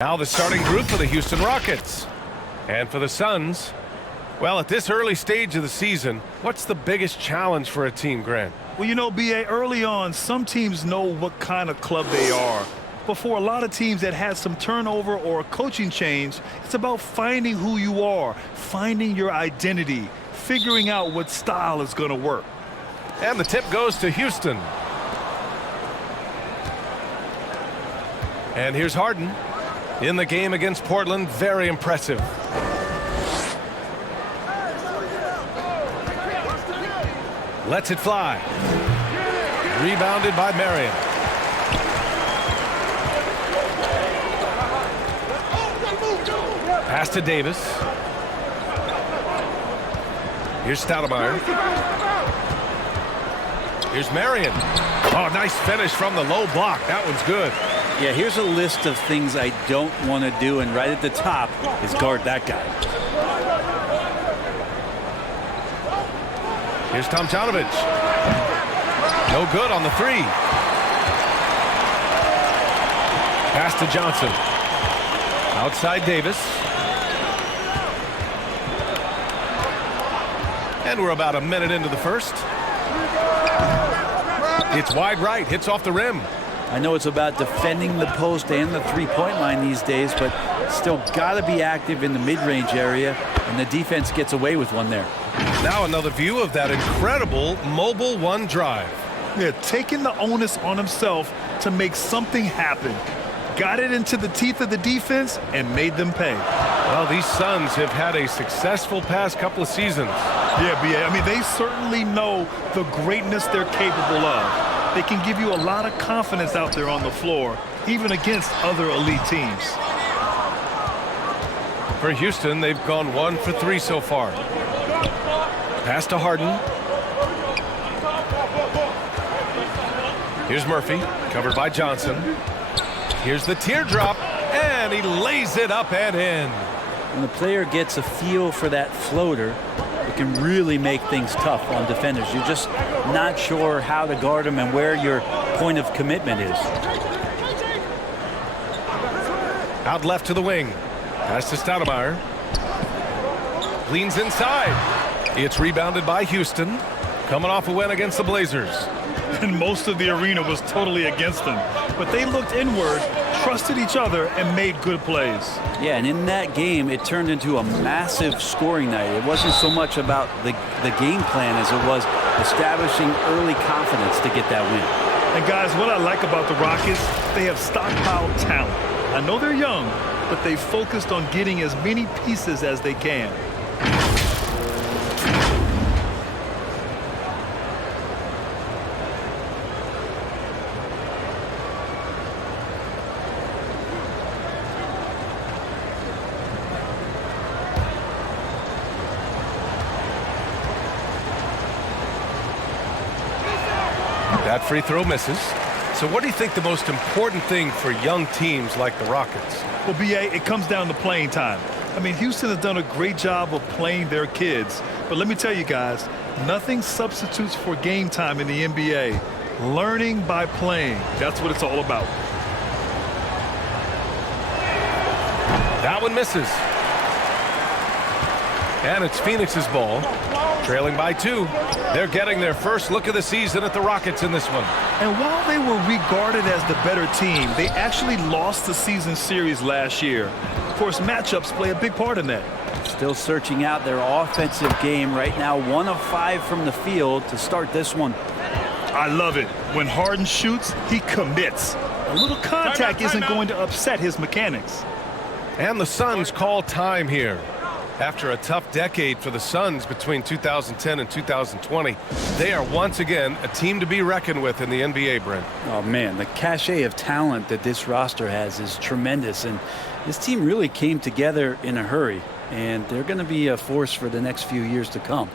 Now the starting group for the Houston Rockets. And for the Suns, well, at this early stage of the season, what's the biggest challenge for a team, Grant? Well, you know, B.A., early on, some teams know what kind of club they are. But for a lot of teams that had some turnover or a coaching change, it's about finding who you are, finding your identity, figuring out what style is going to work. And the tip goes to Houston. And here's Harden. In the game against Portland, very impressive. Lets it fly. Rebounded by Marion. Pass to Davis. Here's Stoudemire. Here's Marion. Oh, nice finish from the low block. That one's good. Yeah, here's a list of things I don't want to do, and right at the top is guard that guy. Here's Tomjanovich. No good on the three. Pass to Johnson. Outside Davis. And we're about a minute into the first. It's wide right, hits off the rim. I know it's about defending the post and the three-point line these days, but still got to be active in the mid-range area, and the defense gets away with one there. Now another view of that incredible mobile one drive. Yeah, taking the onus on himself to make something happen. Got it into the teeth of the defense and made them pay. Well, these Suns have had a successful past couple of seasons. Yeah, B.A., I mean, they certainly know the greatness they're capable of. They can give you a lot of confidence out there on the floor, even against other elite teams. For Houston, they've gone 1 for 3 so far. Pass to Harden. Here's Murphy, covered by Johnson. Here's the teardrop, and he lays it up and in. When the player gets a feel for that floater, it can really make things tough on defenders. You're just not sure how to guard them and where your point of commitment is. Out left to the wing. Pass to Stoudemire. Leans inside. It's rebounded by Houston. Coming off a win against the Blazers. And most of the arena was totally against them. But they looked inward, trusted each other, and made good plays. Yeah, and in that game, it turned into a massive scoring night. It wasn't so much about the game plan as it was establishing early confidence to get that win. And guys, what I like about the Rockets, they have stockpiled talent. I know they're young, but they focused on getting as many pieces as they can. That free throw misses. So what do you think the most important thing for young teams like the Rockets? Well, B.A., it comes down to playing time. I mean, Houston has done a great job of playing their kids. But let me tell you guys, nothing substitutes for game time in the NBA. Learning by playing. That's what it's all about. That one misses. And it's Phoenix's ball. Trailing by 2. They're getting their first look of the season at the Rockets in this one. And while they were regarded as the better team, they actually lost the season series last year. Of course, matchups play a big part in that. Still searching out their offensive game right now. 1 of 5 from the field to start this one. I love it. When Harden shoots, he commits. A little contact isn't going to upset his mechanics. And the Suns call time here. After a tough decade for the Suns between 2010 and 2020, they are once again a team to be reckoned with in the NBA, Brent. Oh, man, the cachet of talent that this roster has is tremendous, and this team really came together in a hurry, and they're going to be a force for the next few years to come.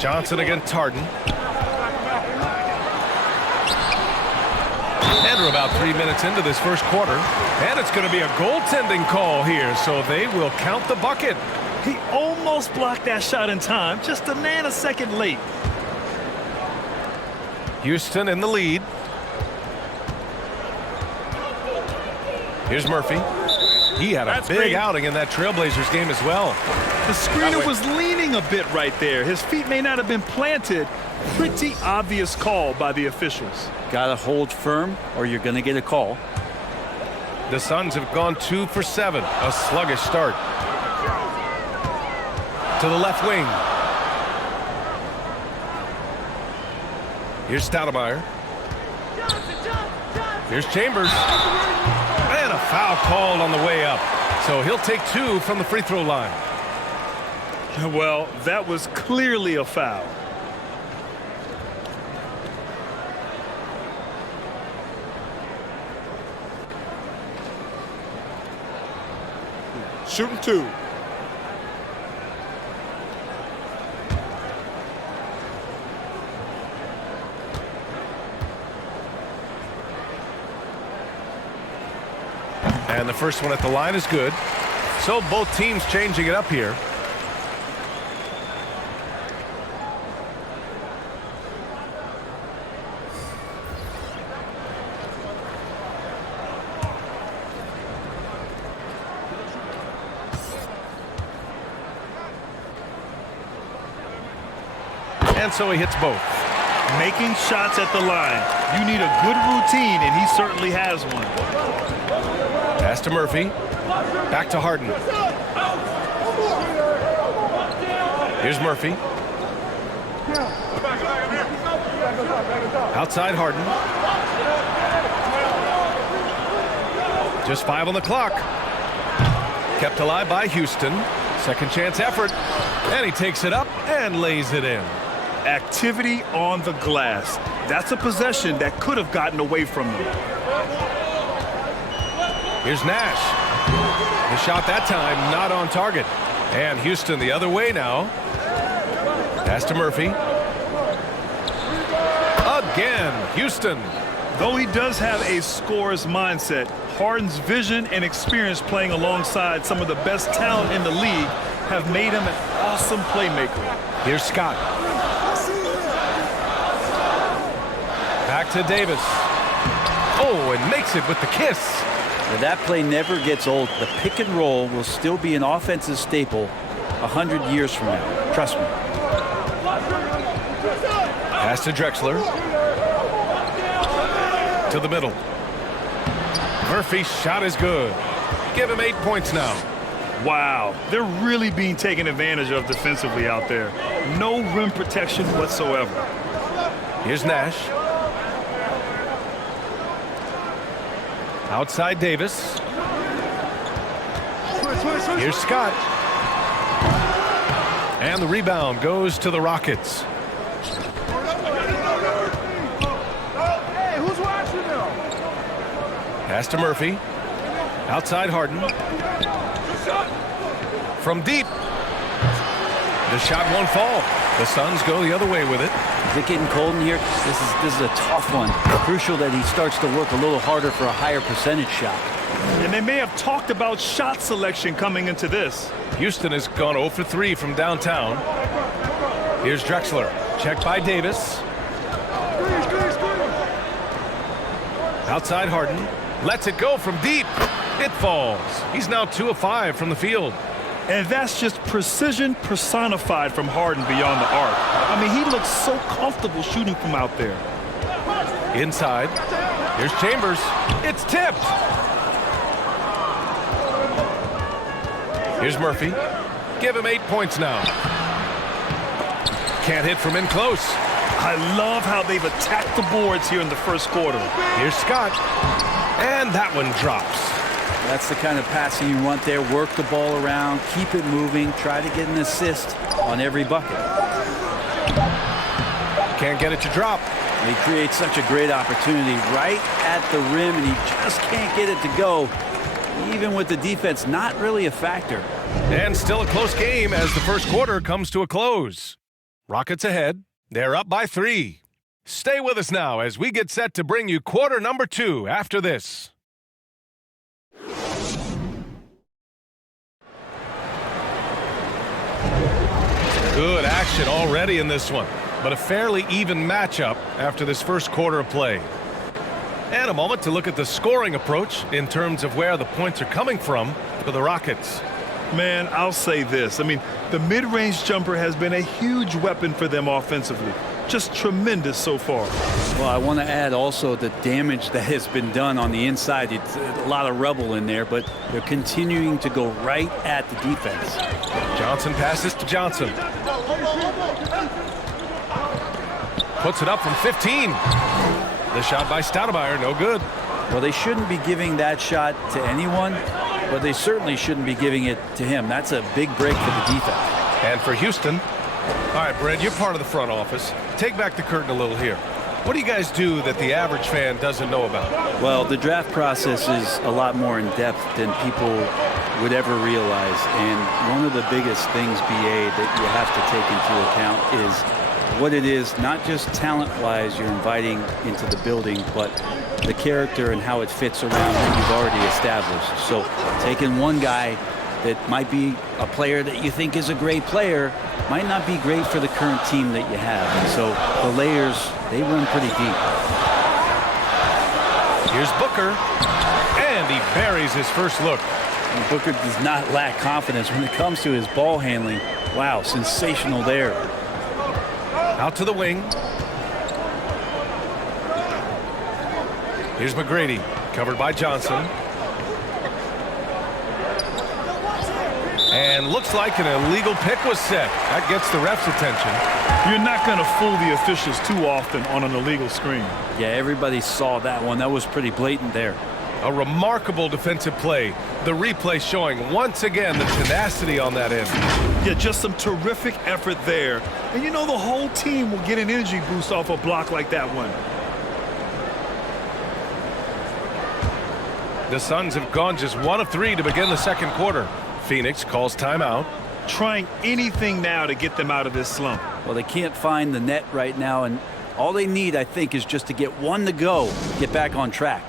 Johnson against Harden. And we're about 3 minutes into this first quarter. And it's going to be a goaltending call here, so they will count the bucket. He almost blocked that shot in time, just a nanosecond late. Houston in the lead. Here's Murphy. He had a big outing in that Trailblazers game as well. The screener was leaning a bit right there. His feet may not have been planted. Pretty obvious call by the officials. Got to hold firm or you're going to get a call. The Suns have gone 2 for 7. A sluggish start. To the left wing. Here's Stoudemire. Here's Chambers. And a foul called on the way up. So he'll take 2 from the free throw line. Well, that was clearly a foul. Shooting 2. And the first one at the line is good. So both teams changing it up here. And so he hits both. Making shots at the line. You need a good routine, and he certainly has one. Pass to Murphy. Back to Harden. Here's Murphy. Outside Harden. Just 5 on the clock. Kept alive by Houston. Second chance effort. And he takes it up and lays it in. Activity on the glass. That's a possession that could have gotten away from them. Here's Nash. The shot that time not on target. And Houston the other way now. Pass to Murphy. Again, Houston. Though he does have a scorer's mindset, Harden's vision and experience playing alongside some of the best talent in the league have made him an awesome playmaker. Here's Scott. Back to Davis. Oh, and makes it with the kiss. Well, that play never gets old. The pick and roll will still be an offensive staple 100 years from now. Trust me. Pass to Drexler. To the middle. Murphy's shot is good. Give him 8 points now. Wow, they're really being taken advantage of defensively out there. No rim protection whatsoever. Here's Nash. Outside Davis. Here's Scott. And the rebound goes to the Rockets. Pass to Murphy. Outside Harden. From deep. The shot won't fall. The Suns go the other way with it. Is it getting cold in here? This is a tough one. Crucial that he starts to work a little harder for a higher percentage shot. And they may have talked about shot selection coming into this. Houston has gone 0 for 3 from downtown. Here's Drexler. Checked by Davis. Outside Harden. Lets it go from deep. It falls. He's now 2 of 5 from the field. And that's just precision personified from Harden beyond the arc. I mean, he looks so comfortable shooting from out there. Inside. Here's Chambers. It's tipped. Here's Murphy. Give him 8 points now. Can't hit from in close. I love how they've attacked the boards here in the first quarter. Here's Scott. And that one drops. That's the kind of passing you want there. Work the ball around, keep it moving, try to get an assist on every bucket. Can't get it to drop. He creates such a great opportunity right at the rim, and he just can't get it to go. Even with the defense not really a factor. And still a close game as the first quarter comes to a close. Rockets ahead. They're up by 3. Stay with us now as we get set to bring you quarter number 2 after this. Good action already in this one, but a fairly even matchup after this first quarter of play. And a moment to look at the scoring approach in terms of where the points are coming from for the Rockets. Man, I'll say this. I mean, the mid-range jumper has been a huge weapon for them offensively. Just tremendous so far. Well, I want to add also the damage that has been done on the inside. It's a lot of rubble in there, but they're continuing to go right at the defense. Johnson passes to Johnson. Puts it up from 15. The shot by Stoudemire, no good. Well, they shouldn't be giving that shot to anyone, but they certainly shouldn't be giving it to him. That's a big break for the defense. And for Houston. All right, Brad, you're part of the front office. Take back the curtain a little here. What do you guys do that the average fan doesn't know about? Well, the draft process is a lot more in depth than people would ever realize. And one of the biggest things, BA, that you have to take into account is what it is, not just talent-wise you're inviting into the building, but the character and how it fits around what you've already established. So taking one guy that might be a player that you think is a great player might not be great for the current team that you have. And so the layers, they run pretty deep. Here's Booker, and he buries his first look. And Booker does not lack confidence when it comes to his ball handling. Wow, sensational there. Out to the wing. Here's McGrady, covered by Johnson. And looks like an illegal pick was set. That gets the ref's attention. You're not going to fool the officials too often on an illegal screen. Yeah, everybody saw that one. That was pretty blatant there. A remarkable defensive play. The replay showing once again the tenacity on that end. Yeah, just some terrific effort there. And you know the whole team will get an energy boost off a block like that one. The Suns have gone just 1 of 3 to begin the second quarter. Phoenix calls timeout. Trying anything now to get them out of this slump. Well, they can't find the net right now, and all they need, I think, is just to get one to go, get back on track.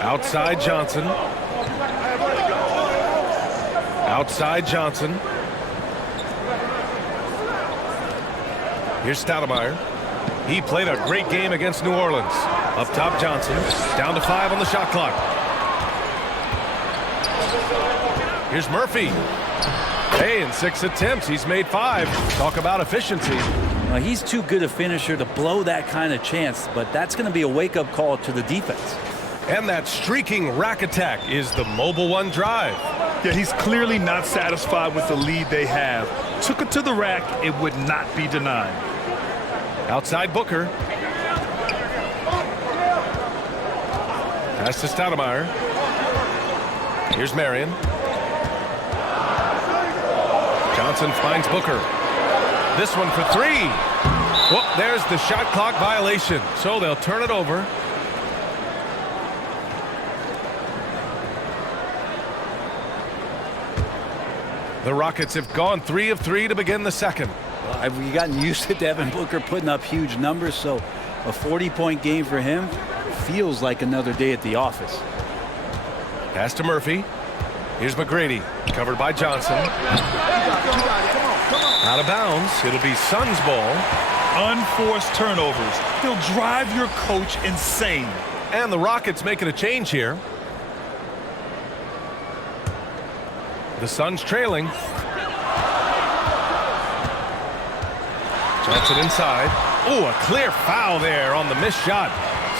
Outside Johnson. Outside Johnson. Here's Stoudemire. He played a great game against New Orleans. Up top Johnson. Down to 5 on the shot clock. Here's Murphy. Hey, in 6 attempts, he's made 5. Talk about efficiency. Well, he's too good a finisher to blow that kind of chance, but that's going to be a wake-up call to the defense. And that streaking rack attack is the Mobile One drive. Yeah, he's clearly not satisfied with the lead they have. Took it to the rack, it would not be denied. Outside Booker. Pass to Stoudemire. Here's Marion. Johnson finds Booker. This one for 3. Well, there's the shot clock violation, so they'll turn it over. The Rockets have gone 3 of 3 to begin the second. Well, we've gotten used to Devin Booker putting up huge numbers, so a 40-point game for him feels like another day at the office. Pass to Murphy. Here's McGrady, covered by Johnson. Out of bounds. It'll be Suns ball. Unforced turnovers. He'll drive your coach insane. And the Rockets making a change here. The Suns trailing. Johnson inside. Oh, a clear foul there on the missed shot.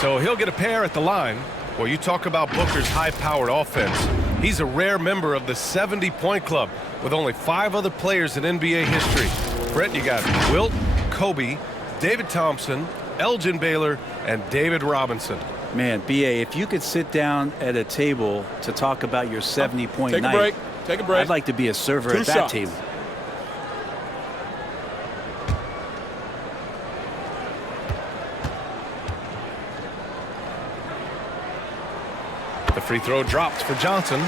So he'll get a pair at the line. Well, you talk about Booker's high-powered offense. He's a rare member of the 70-point club with only 5 other players in NBA history. Brett, you got Wilt, Kobe, David Thompson, Elgin Baylor, and David Robinson. Man, B.A., if you could sit down at a table to talk about your 70-point night, Take a break. I'd like to be a server at that table. The free throw dropped for Johnson.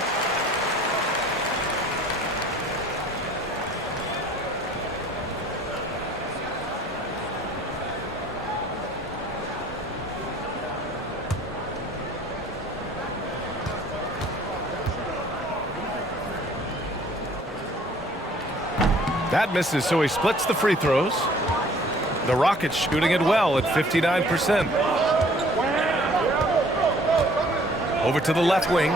That misses, so he splits the free throws. The Rockets shooting it well at 59%. Over to the left wing.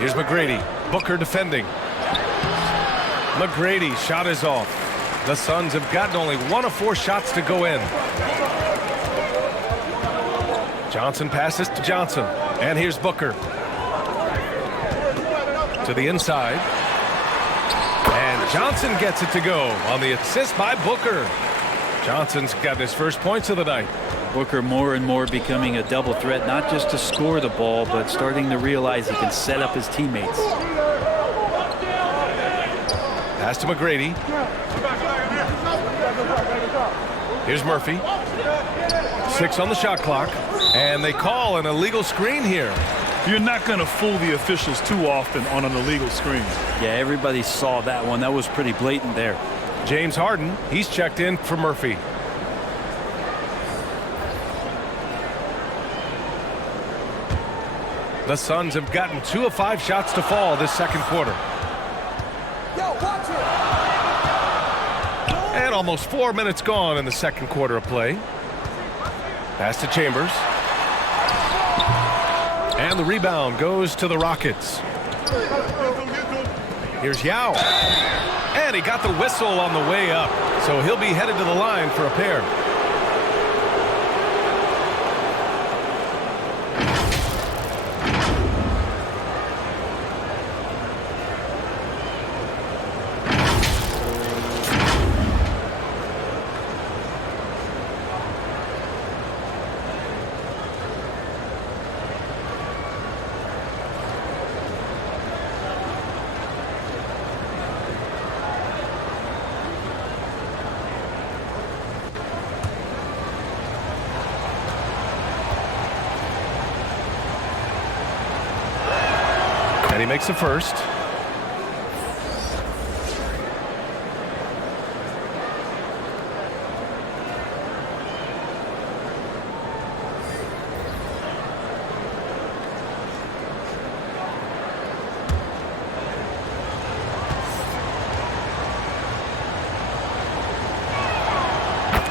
Here's McGrady. Booker defending. McGrady shot is off. The Suns have gotten only 1 of 4 shots to go in. Johnson passes to Johnson. And here's Booker. To the inside. And Johnson gets it to go on the assist by Booker. Johnson's got his first points of the night. Booker more and more becoming a double threat, not just to score the ball, but starting to realize he can set up his teammates. Pass to McGrady. Here's Murphy. 6 on the shot clock. And they call an illegal screen here. You're not going to fool the officials too often on an illegal screen. Yeah, everybody saw that one. That was pretty blatant there. James Harden, he's checked in for Murphy. The Suns have gotten 2 of 5 shots to fall this second quarter. And almost 4 minutes gone in the second quarter of play. Pass to Chambers. And the rebound goes to the Rockets. Here's Yao. And he got the whistle on the way up. So he'll be headed to the line for a pair. And he makes the first.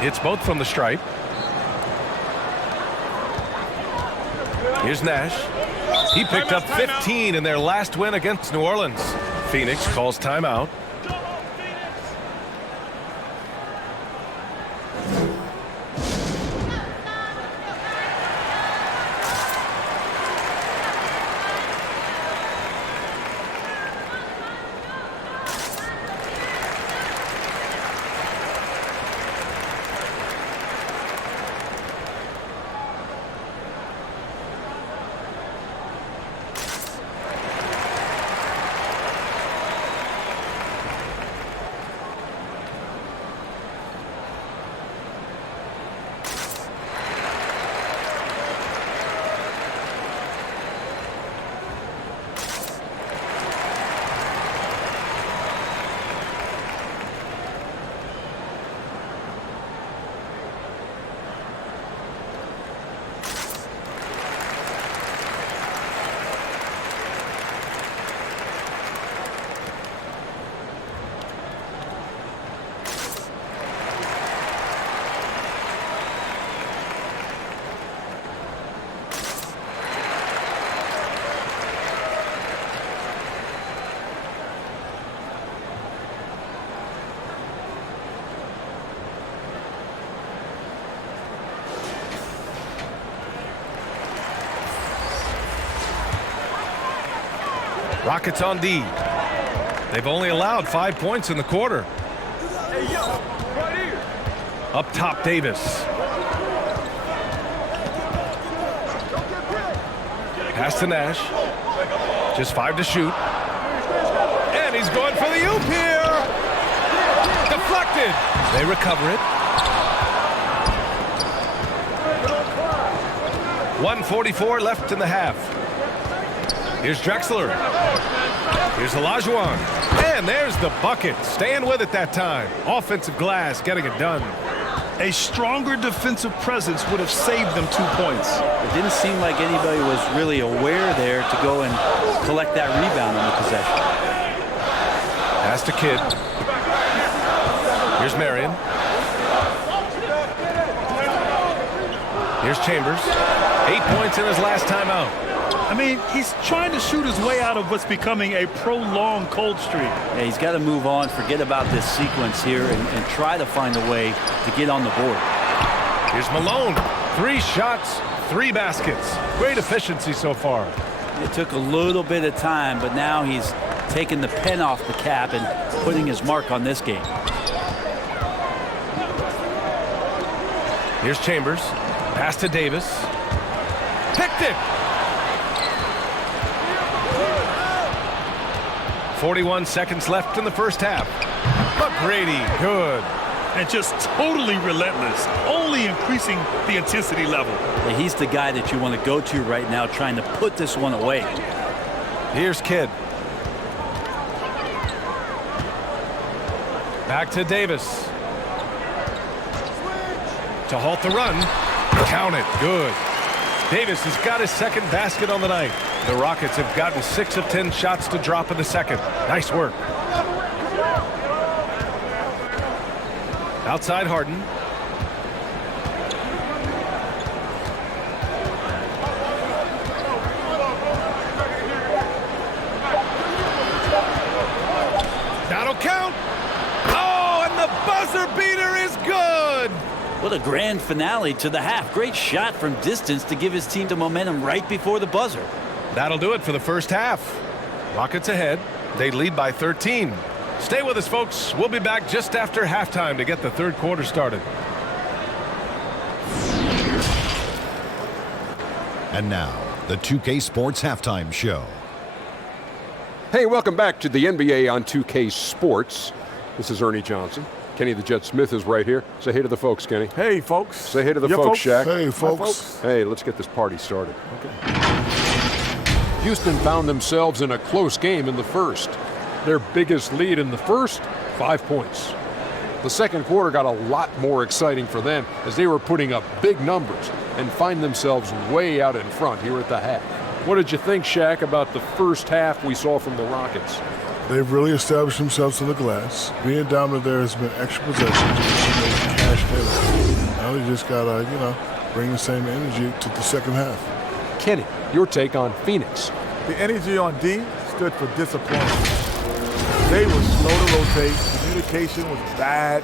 It's both from the stripe. Here's Nash. He picked up 15 in their last win against New Orleans. Phoenix calls timeout. Rockets on D. They've only allowed 5 points in the quarter. Up top, Davis. Pass to Nash. Just 5 to shoot. And he's going for the oop here. Deflected. They recover it. 1:44 left in the half. Here's Drexler. Here's Olajuwon. And there's the bucket. Staying with it that time. Offensive glass, getting it done. A stronger defensive presence would have saved them 2 points. It didn't seem like anybody was really aware there to go and collect that rebound on the possession. Pass to Kidd. Here's Marion. Here's Chambers. 8 points in his last timeout. I mean, he's trying to shoot his way out of what's becoming a prolonged cold streak. Yeah, he's got to move on, forget about this sequence here, and try to find a way to get on the board. Here's Malone. 3 shots, 3 baskets. Great efficiency so far. It took a little bit of time, but now he's taking the pen off the cap and putting his mark on this game. Here's Chambers. Pass to Davis. Picked it. 41 seconds left in the first half. McGrady, good. And just totally relentless, only increasing the intensity level. He's the guy that you want to go to right now, trying to put this one away. Here's Kidd. Back to Davis. To halt the run. Count it. Good. Davis has got his second basket on the night. The Rockets have gotten 6 of 10 shots to drop in the second. Nice work. Outside Harden. That'll count. Oh, and the buzzer beater is good. What a grand finale to the half. Great shot from distance to give his team the momentum right before the buzzer. That'll do it for the first half. Rockets ahead. They lead by 13. Stay with us, folks. We'll be back just after halftime to get the third quarter started. And now, the 2K Sports Halftime Show. Hey, welcome back to the NBA on 2K Sports. This is Ernie Johnson. Kenny the Jet Smith is right here. Say hey to the folks, Kenny. Hey, folks. Say hey to the folks, Shaq. Hey, folks. Hey, let's get this party started. Okay. Houston found themselves in a close game in the first. Their biggest lead in the first, 5 points. The second quarter got a lot more exciting for them as they were putting up big numbers and find themselves way out in front here at the half. What did you think, Shaq, about the first half we saw from the Rockets? They've really established themselves in the glass. Being dominant there has been extra possessions. They cashed in. Now they just got to, bring the same energy to the second half. Kenny, your take on Phoenix. The energy on D stood for disappointment. They were slow to rotate. Communication was bad.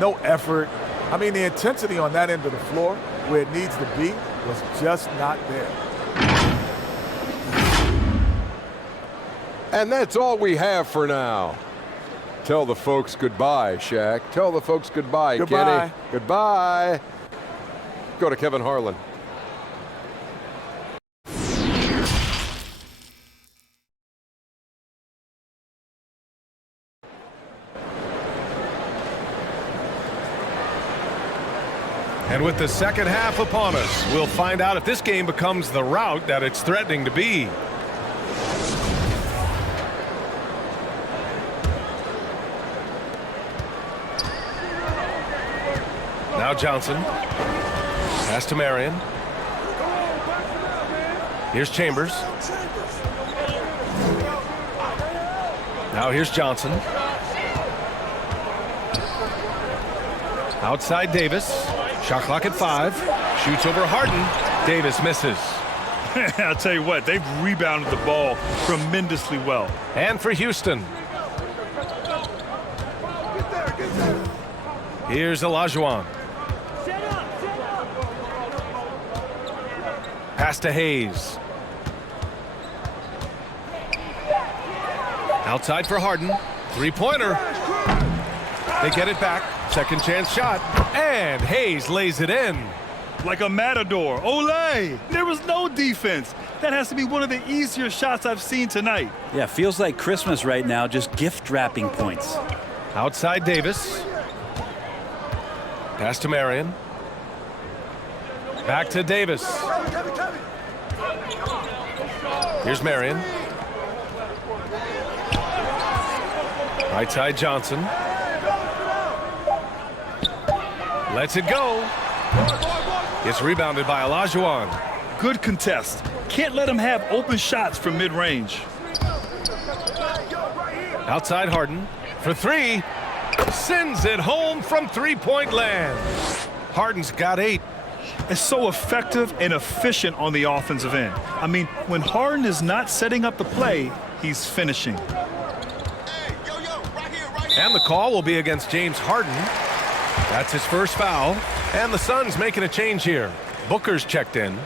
No effort. I mean, the intensity on that end of the floor, where it needs to be, was just not there. And that's all we have for now. Tell the folks goodbye, Shaq. Tell the folks goodbye, Goodbye. Kenny. Goodbye. Go to Kevin Harlan. And with the second half upon us, we'll find out if this game becomes the rout that it's threatening to be. Now Johnson. Pass to Marion. Here's Chambers. Now here's Johnson. Outside Davis. Shot clock at 5. Shoots over Harden. Davis misses. I'll tell you what, they've rebounded the ball tremendously well. And for Houston. Here's Olajuwon. Pass to Hayes. Outside for Harden. Three-pointer. They get it back. Second chance shot. And Hayes lays it in. Like a matador. Olay! There was no defense. That has to be one of the easier shots I've seen tonight. Yeah, feels like Christmas right now, just gift wrapping points. Outside Davis. Pass to Marion. Back to Davis. Here's Marion. Right side Johnson. Lets it go. Gets rebounded by Olajuwon. Good contest. Can't let him have open shots from mid-range. Outside Harden for three. Sends it home from three-point land. Harden's got 8. It's so effective and efficient on the offensive end. I mean, when Harden is not setting up the play, he's finishing. And the call will be against James Harden. That's his first foul. And the Suns making a change here. Booker's checked in.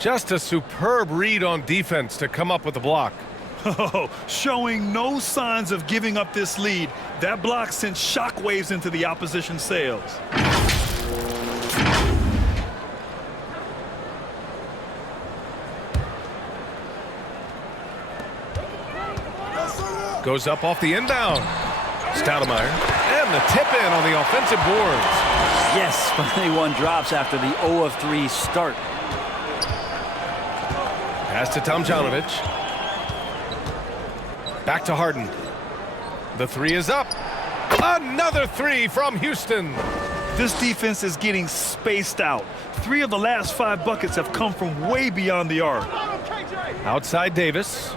Just a superb read on defense to come up with the block. Oh, showing no signs of giving up this lead. That block sent shockwaves into the opposition sails. Goes up off the inbound. Stoudemire. And the tip-in on the offensive boards. Yes, finally one drops after the 0 of 3 start. Pass to Tomjanovich. Back to Harden. The three is up. Another three from Houston. This defense is getting spaced out. 3 of the last 5 buckets have come from way beyond the arc. Outside Davis.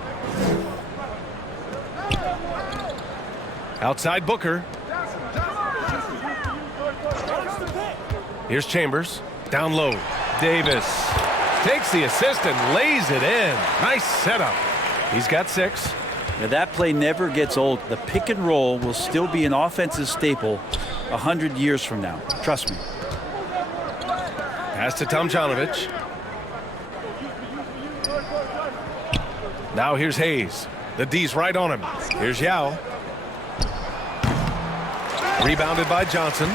Outside Booker. Here's Chambers. Down low. Davis takes the assist and lays it in. Nice setup. He's got 6. Now that play never gets old. The pick and roll will still be an offensive staple 100 years from now. Trust me. Pass to Tomjanovich. Now here's Hayes. The D's right on him. Here's Yao. Rebounded by Johnson.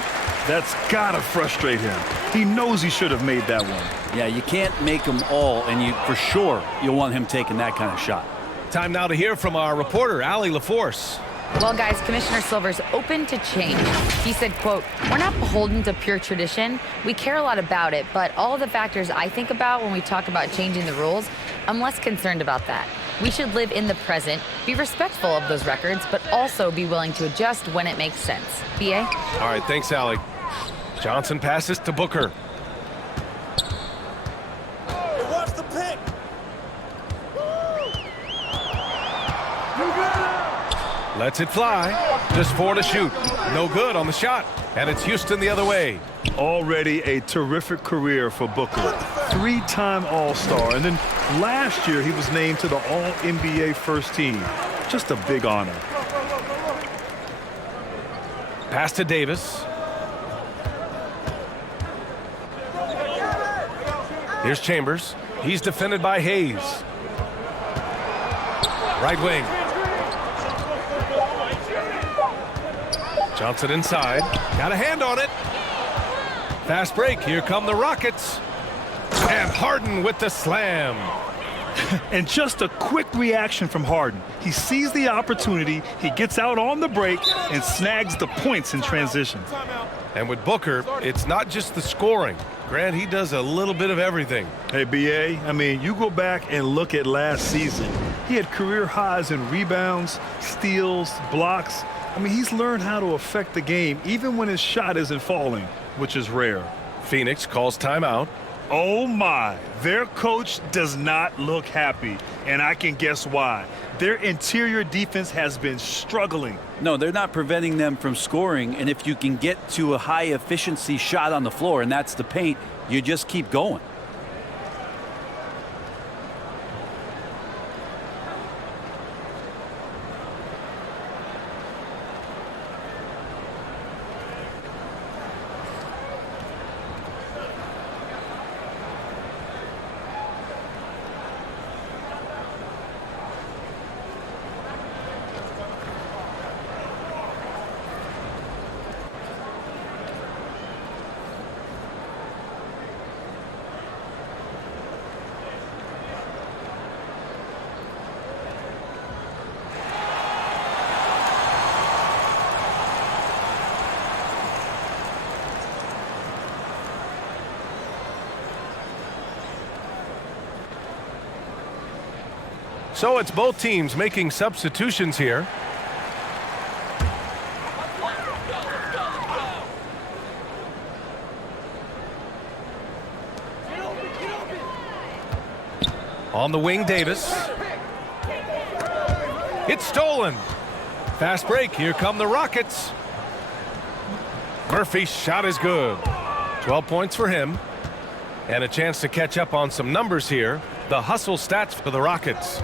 That's gotta frustrate him. He knows he should have made that one. Yeah, you can't make them all, and you for sure you'll want him taking that kind of shot. Time now to hear from our reporter, Allie LaForce. Well, guys, Commissioner Silver's open to change. He said, quote, "We're not beholden to pure tradition. We care a lot about it, but all of the factors I think about when we talk about changing the rules, I'm less concerned about that. We should live in the present, be respectful of those records, but also be willing to adjust when it makes sense." BA? All right, thanks, Allie. Johnson passes to Booker. Watch the pick. Lets it fly. Just 4 to shoot. No good on the shot. And it's Houston the other way. Already a terrific career for Booker. 3-time All-Star. And then last year, he was named to the All-NBA first team. Just a big honor. Pass to Davis. Here's Chambers. He's defended by Hayes. Right wing. Johnson inside. Got a hand on it. Fast break. Here come the Rockets. And Harden with the slam. And just a quick reaction from Harden. He sees the opportunity, he gets out on the break, and snags the points in transition. And with Booker, it's not just the scoring. Grant, he does a little bit of everything. Hey, BA, I mean, you go back and look at last season. He had career highs in rebounds, steals, blocks. I mean, he's learned how to affect the game even when his shot isn't falling, which is rare. Phoenix calls timeout. Oh my, their coach does not look happy, and I can guess why. Their interior defense has been struggling. No, they're not preventing them from scoring, and if you can get to a high efficiency shot on the floor, and that's the paint, you just keep going. So it's both teams making substitutions here. On the wing, Davis. It's stolen. Fast break. Here come the Rockets. Murphy's shot is good. 12 points for him. And a chance to catch up on some numbers here. The hustle stats for the Rockets.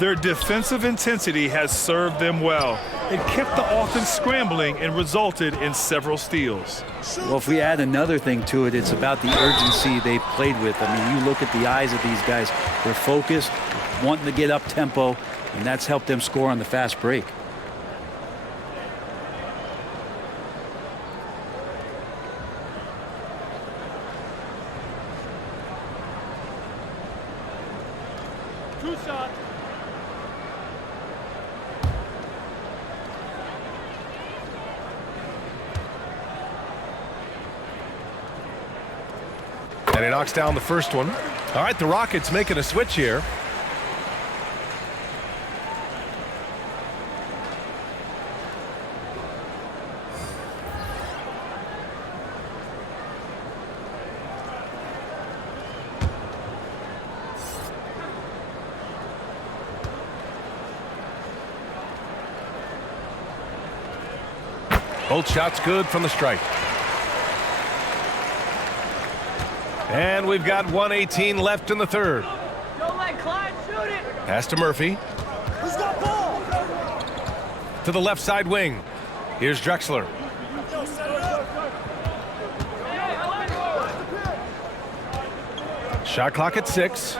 Their defensive intensity has served them well. It kept the offense scrambling and resulted in several steals. Well, if we add another thing to it, it's about the urgency they've played with. I mean, you look at the eyes of these guys. They're focused, wanting to get up tempo, and that's helped them score on the fast break. Two shots. And he knocks down the first one. All right, the Rockets making a switch here. Both shots good from the stripe. And we've got 1:18 left in the third. Don't let Clyde shoot it. Pass to Murphy. Who's got ball? To the left side wing. Here's Drexler. Shot clock at 6.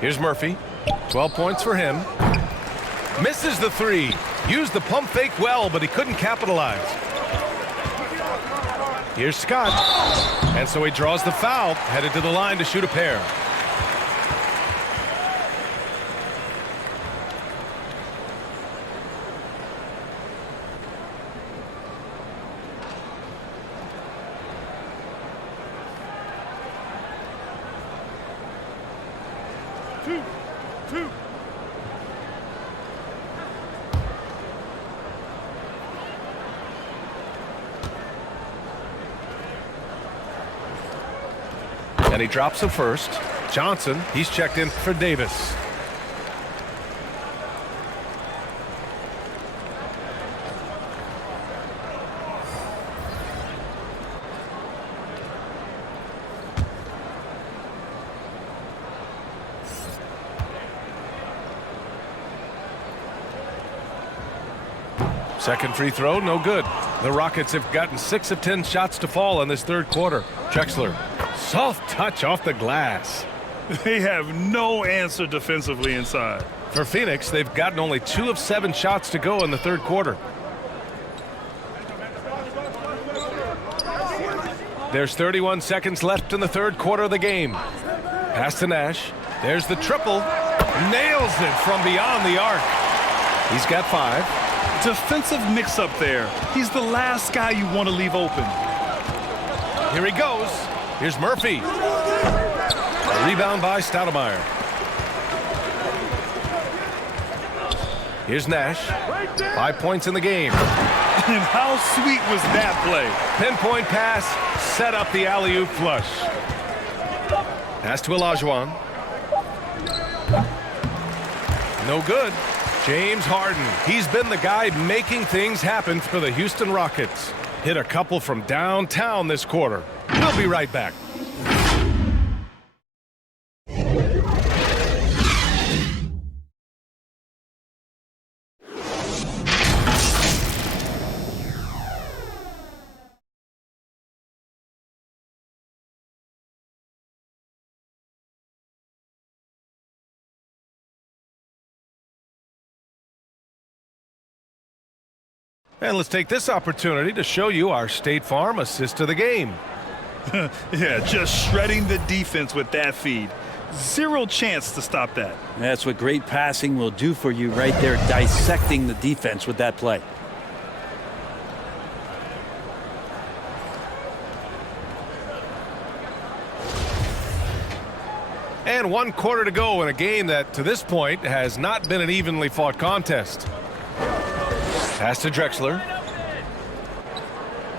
Here's Murphy. 12 points for him. Misses the 3. Used the pump fake well, but he couldn't capitalize. Here's Scott. And so he draws the foul, headed to the line to shoot a pair. Two. And he drops the first. Johnson, he's checked in for Davis. Second free throw, no good. The Rockets have gotten 6 of 10 shots to fall in this third quarter. Drexler, soft touch off the glass. They have no answer defensively inside. For Phoenix, they've gotten only 2 of 7 shots to go in the third quarter. There's 31 seconds left in the third quarter of the game. Pass to Nash. There's the triple. Nails it from beyond the arc. He's got 5. Defensive mix-up there. He's the last guy you want to leave open. Here he goes. Here's Murphy. A rebound by Stoudemire. Here's Nash. 5 points in the game. And how sweet was that play? Pinpoint pass. Set up the alley-oop flush. Pass to Olajuwon. No good. James Harden. He's been the guy making things happen for the Houston Rockets. Hit a couple from downtown this quarter. We'll be right back. And let's take this opportunity to show you our State Farm assist to the game. Yeah, just shredding the defense with that feed. Zero chance to stop that. That's what great passing will do for you right there, dissecting the defense with that play. And 1 quarter to go in a game that, to this point, has not been an evenly fought contest. Pass to Drexler.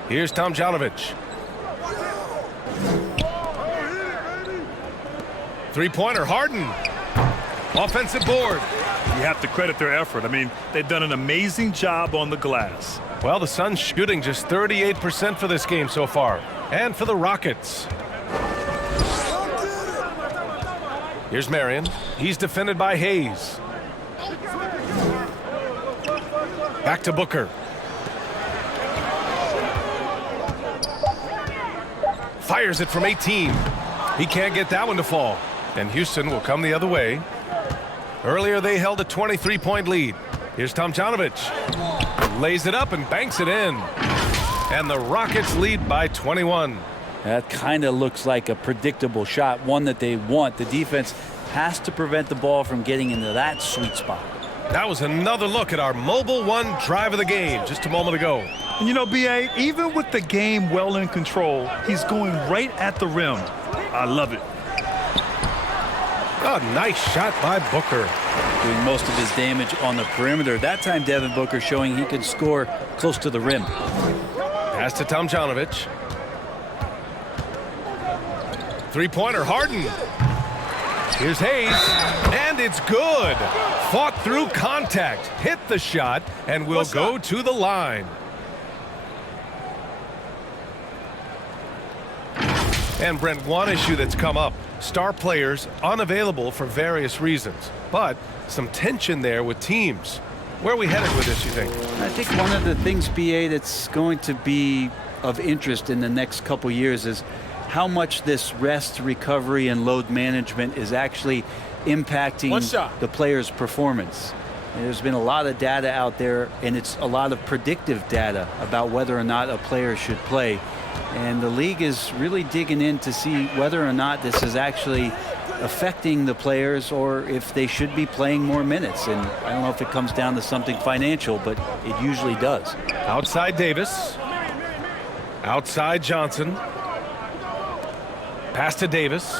Here's Tomjanovich. Three-pointer, Harden. Offensive board. You have to credit their effort. I mean, they've done an amazing job on the glass. Well, the Suns shooting just 38% for this game so far. And for the Rockets. Here's Marion. He's defended by Hayes. Back to Booker. Fires it from 18. He can't get that one to fall. And Houston will come the other way. Earlier they held a 23-point lead. Here's Tomjanovich. Lays it up and banks it in. And the Rockets lead by 21. That kind of looks like a predictable shot, one that they want. The defense has to prevent the ball from getting into that sweet spot. That was another look at our mobile one drive of the game just a moment ago. And you know, B.A., even with the game well in control, he's going right at the rim. I love it. A nice shot by Booker. Doing most of his damage on the perimeter. That time, Devin Booker showing he can score close to the rim. Pass to Tomjanovich. Three-pointer, Harden. Here's Hayes, and it's good. Fought through contact, hit the shot, and will go to the line. And Brent, one issue that's come up, star players unavailable for various reasons, but some tension there with teams. Where are we headed with this, you think? I think one of the things, BA, that's going to be of interest in the next couple years is how much this rest, recovery, and load management is actually impacting the player's performance. And there's been a lot of data out there, and it's a lot of predictive data about whether or not a player should play. And the league is really digging in to see whether or not this is actually affecting the players or if they should be playing more minutes. And I don't know if it comes down to something financial, but it usually does. Outside Davis. Outside Johnson. Pass to Davis.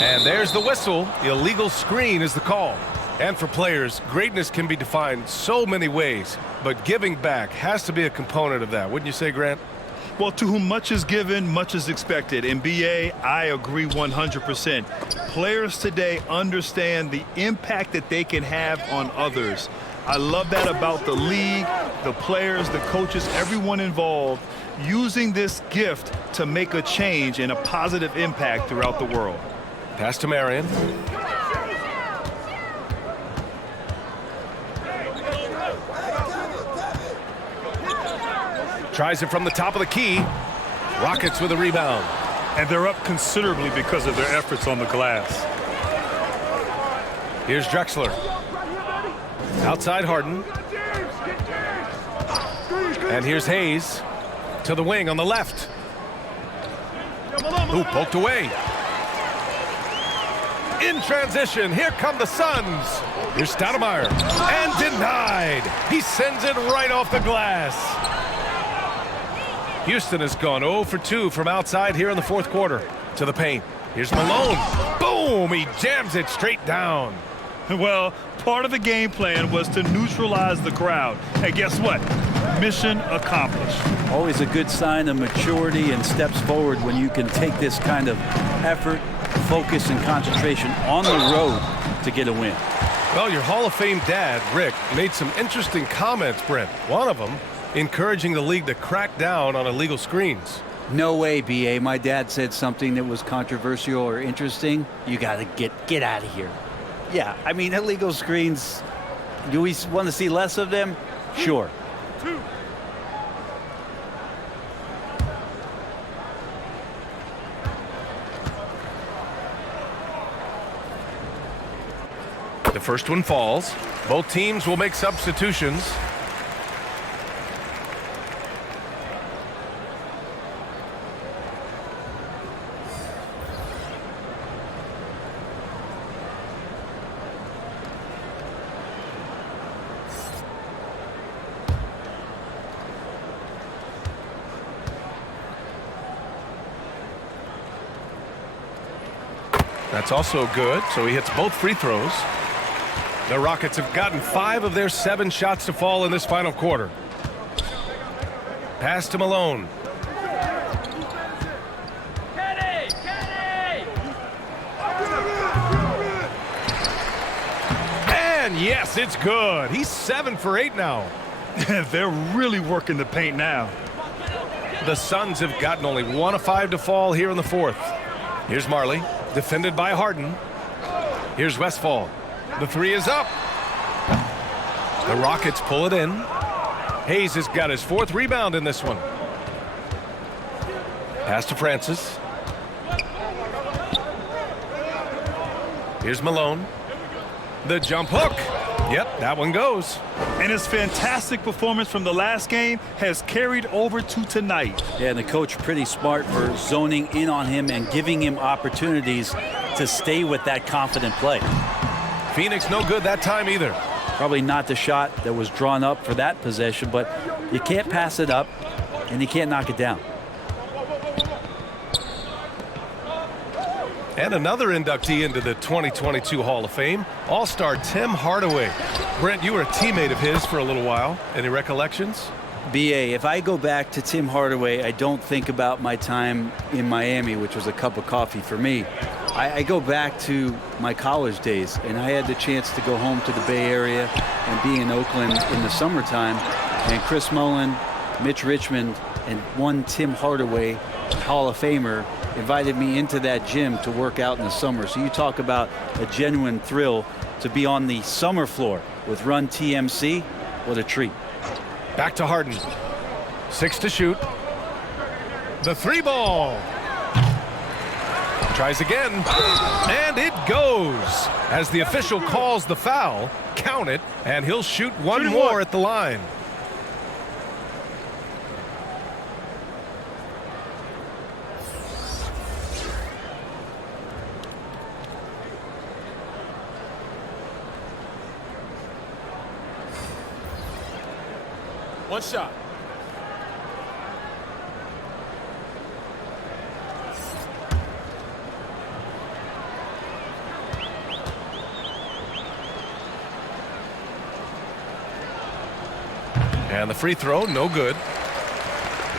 And there's the whistle. Illegal screen is the call. And for players, greatness can be defined so many ways, but giving back has to be a component of that. Wouldn't you say, Grant? Well, to whom much is given, much is expected. In BA, I agree 100%. Players today understand the impact that they can have on others. I love that about the league, the players, the coaches, everyone involved, using this gift to make a change and a positive impact throughout the world. Pass to Marion. Tries it from the top of the key. Rockets with a rebound. And they're up considerably because of their efforts on the glass. Here's Drexler. Outside Harden. And here's Hayes to the wing on the left. Ooh, poked away. In transition, here come the Suns. Here's Stoudemire. And denied. He sends it right off the glass. Houston has gone 0 for 2 from outside here in the fourth quarter. To the paint. Here's Malone. Boom! He jams it straight down. Well, part of the game plan was to neutralize the crowd. And guess what? Mission accomplished. Always a good sign of maturity and steps forward when you can take this kind of effort, focus, and concentration on the road to get a win. Well, your Hall of Fame dad, Rick, made some interesting comments, Brent. One of them encouraging the league to crack down on illegal screens. No way, BA. My dad said something that was controversial or interesting. You got to get out of here. Yeah, I mean, illegal screens, do we want to see less of them? Sure. The first one falls. Both teams will make substitutions. That's also good, so he hits both free throws. The Rockets have gotten 5 of their 7 shots to fall in this final quarter. Pass to Malone. And yes, it's good. He's 7 for 8 now. They're really working the paint now. The Suns have gotten only 1 of 5 to fall here in the fourth. Here's Marley, defended by Harden. Here's Westphal. The 3 is up. The Rockets pull it in. Hayes has got his 4th rebound in this one. Pass to Francis. Here's Malone. The jump hook. Yep, that one goes. And his fantastic performance from the last game has carried over to tonight. Yeah, and the coach pretty smart for zoning in on him and giving him opportunities to stay with that confident play. Phoenix no good that time either. Probably not the shot that was drawn up for that possession, but you can't pass it up and you can't knock it down. And another inductee into the 2022 Hall of Fame, All-Star Tim Hardaway. Brent, you were a teammate of his for a little while. Any recollections? BA, if I go back to Tim Hardaway, I don't think about my time in Miami, which was a cup of coffee for me. I go back to my college days, and I had the chance to go home to the Bay Area and be in Oakland in the summertime. And Chris Mullin, Mitch Richmond, and one Tim Hardaway, Hall of Famer, invited me into that gym to work out in the summer. So you talk about a genuine thrill to be on the summer floor with Run TMC. What a treat. Back to Harden. 6 to shoot. The 3 ball. Tries again. And it goes. As the official calls the foul, count it, and he'll shoot one more at the line. One shot. And the free throw, no good.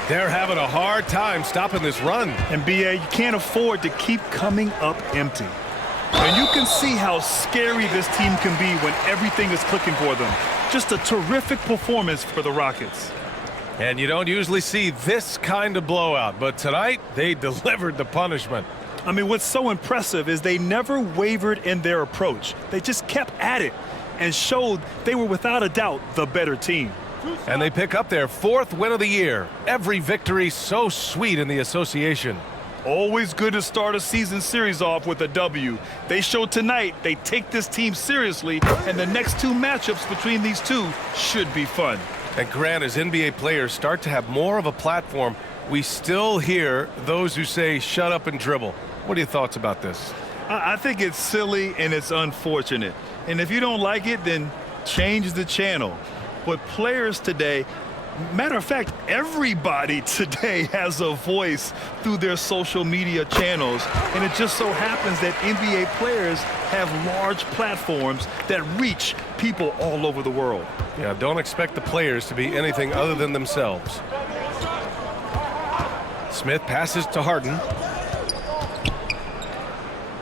They're having a hard time stopping this run. And BA, you can't afford to keep coming up empty. And you can see how scary this team can be when everything is clicking for them. Just a terrific performance for the Rockets. And you don't usually see this kind of blowout, but tonight they delivered the punishment. I mean, what's so impressive is they never wavered in their approach. They just kept at it and showed they were without a doubt the better team. And they pick up their 4th win of the year. Every victory so sweet in the association. Always good to start a season series off with a W. They showed tonight they take this team seriously, and the next 2 matchups between these two should be fun. And Grant, as NBA players start to have more of a platform, we still hear those who say shut up and dribble. What are your thoughts about this? I think it's silly and it's unfortunate. And if you don't like it, then change the channel. But players today, matter of fact, everybody today has a voice through their social media channels. And it just so happens that NBA players have large platforms that reach people all over the world. Yeah, don't expect the players to be anything other than themselves. Smith passes to Harden.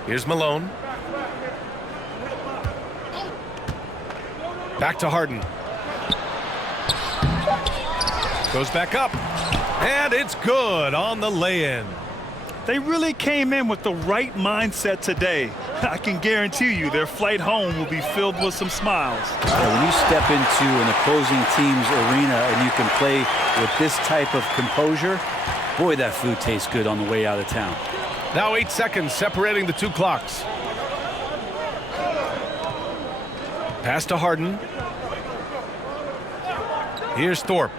Here's Malone. Back to Harden. Goes back up. And it's good on the lay-in. They really came in with the right mindset today. I can guarantee you their flight home will be filled with some smiles. Yeah, when you step into an opposing team's arena and you can play with this type of composure, boy, that food tastes good on the way out of town. Now 8 seconds separating the 2 clocks. Pass to Harden. Here's Thorpe.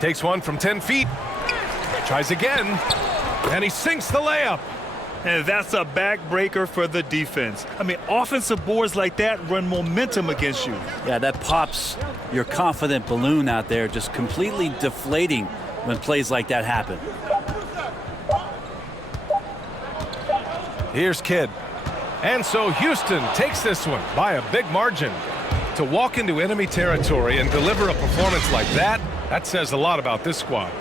Takes one from 10 feet. Tries again. And he sinks the layup. And that's a backbreaker for the defense. I mean, offensive boards like that run momentum against you. Yeah, that pops your confident balloon out there, just completely deflating when plays like that happen. Here's Kidd. And so Houston takes this one by a big margin. To walk into enemy territory and deliver a performance like that, that says a lot about this squad.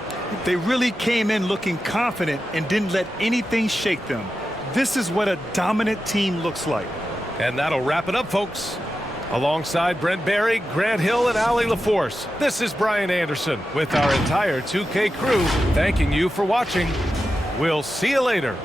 They really came in looking confident and didn't let anything shake them. This is what a dominant team looks like. And that'll wrap it up, folks. Alongside Brent Barry, Grant Hill, and Ali LaForce, this is Brian Anderson with our entire 2K crew thanking you for watching. We'll see you later.